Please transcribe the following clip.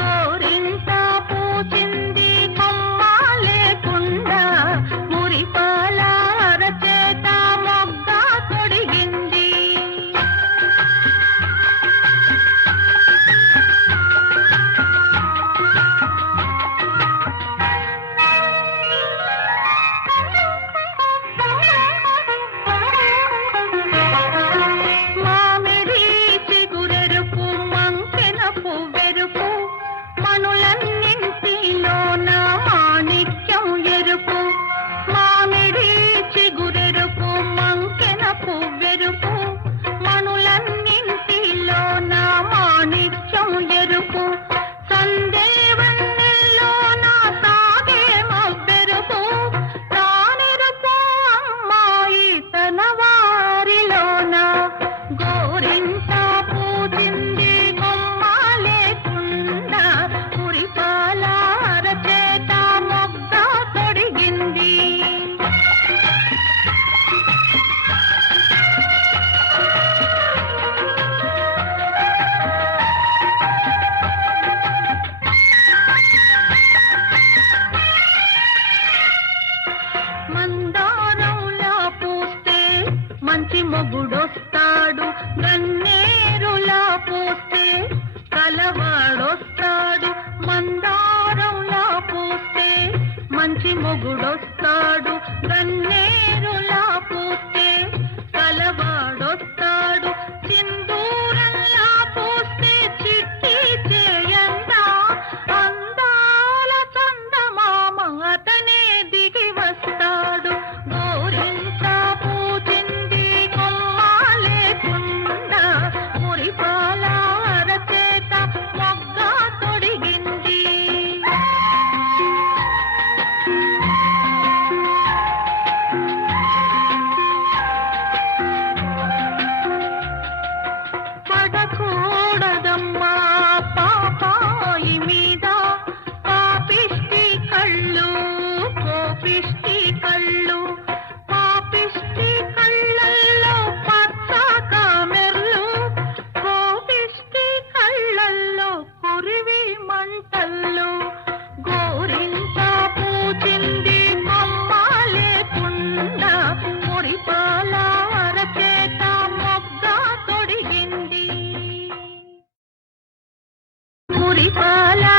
గోరింట మంచి మొగుడొస్తాడు గన్నేరులా పోస్తే కలవాడొస్తాడు మందారంలా పోస్తే మంచి మొగుడొస్తాడు గన్నేరులా పోస్తే కలవాడొస్తాడు సింధూరంలా పోస్తే చిట్టి చేయండా అందాల చందమామ అతనే குளித்தாலா